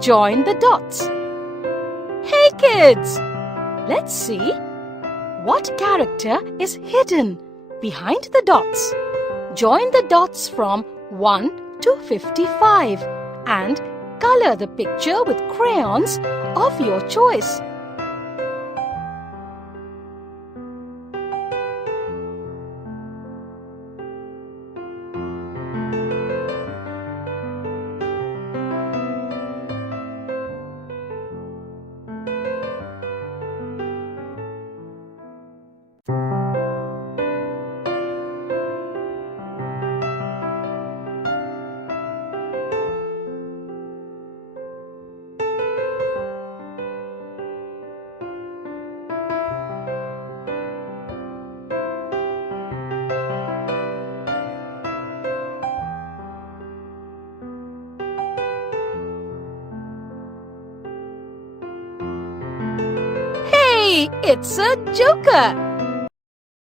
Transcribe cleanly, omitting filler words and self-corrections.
Join the dots. Hey kids! Let's see. What character is hidden behind the dots? Join the dots from 1 to 55 and color the picture with crayons of your choice. Hey, it's a joker!